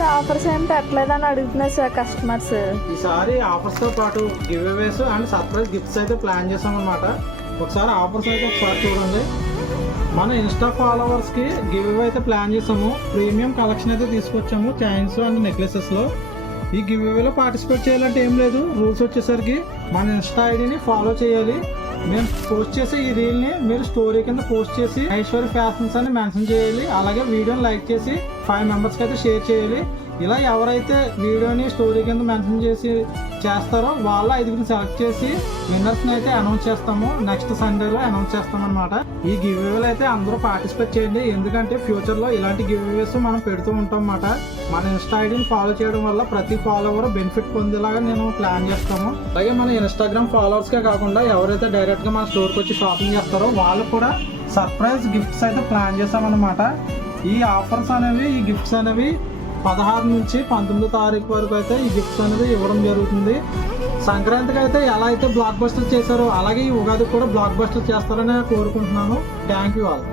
Sir offers ఏం పెట్టలేదని అడుగుతున్నారు సార్ కస్టమర్స్. ఈసారి ఆఫర్స్ తో పాటు గివ్ అవేస్ అండ్ సర్ప్రైజ్ గిఫ్ట్స్ అయితే ప్లాన్ చేసాం అనమాట. ఒకసారి ఆఫర్స్ అయితే ఒకసారి చూడండి. మన ఇన్స్టా ఫాలోవర్స్ కి గివ్ అవే అయితే ప్లాన్ చేసాము. ప్రీమియం కలెక్షన్ అయితే తీసుకొచ్చాము చైన్స్ అండ్ నెక్లెసెస్ లో. ఈ గివ్ అవేలో పార్టిసిపేట్ చేయాలంటే ఏం లేదు. రూల్స్ వచ్చేసరికి మన ఇన్స్టా ఐడిని ఫాలో చేయాలి. మేము పోస్ట్ చేసే ఈ రీల్ని మీరు స్టోరీ కింద పోస్ట్ చేసి ఐశ్వర్య ఫ్యాషన్స్ అని మెన్షన్ చేయాలి. అలాగే వీడియోని లైక్ చేసి 5 మెంబర్స్కి అయితే షేర్ చేయాలి. ఇలా ఎవరైతే వీడియోని స్టోరీ కింద మెన్షన్ చేసి చేస్తారో వాళ్ళ 5గురిని సెలెక్ట్ చేసి విన్నర్స్ని అయితే అనౌన్స్ చేస్తాము. నెక్స్ట్ సండేలో అనౌన్స్ చేస్తాం అనమాట. ఈ గివ్ అవేలు అయితే అందరూ పార్టిసిపేట్ చేయండి. ఎందుకంటే ఫ్యూచర్లో ఇలాంటి గివ్ అవేస్ మనం పెడుతూ ఉంటాం అన్నమాట. మన ఇన్స్టా ఐడిని ఫాలో చేయడం వల్ల ప్రతి ఫాలోవర్ బెనిఫిట్ పొందేలాగా నేను ప్లాన్ చేస్తాము. అలాగే మన ఇన్స్టాగ్రామ్ ఫాలోవర్స్కే కాకుండా ఎవరైతే డైరెక్ట్గా మన స్టోర్కి వచ్చి షాపింగ్ చేస్తారో వాళ్ళకు కూడా సర్ప్రైజ్ గిఫ్ట్స్ అయితే ప్లాన్ చేస్తామన్నమాట. ఈ ఆఫర్స్ అనేవి ఈ గిఫ్ట్స్ అనేవి 16 నుంచి 19 తారీఖు వరకు అయితే ఈ గిఫ్ట్స్ అనేది ఇవ్వడం జరుగుతుంది. సంక్రాంతికి అయితే ఎలా అయితే బ్లాక్ బస్టర్ చేశారో అలాగే ఈ ఉగాదికి కూడా బ్లాక్ బస్టర్ చేస్తారని కోరుకుంటున్నాను. Thank you all.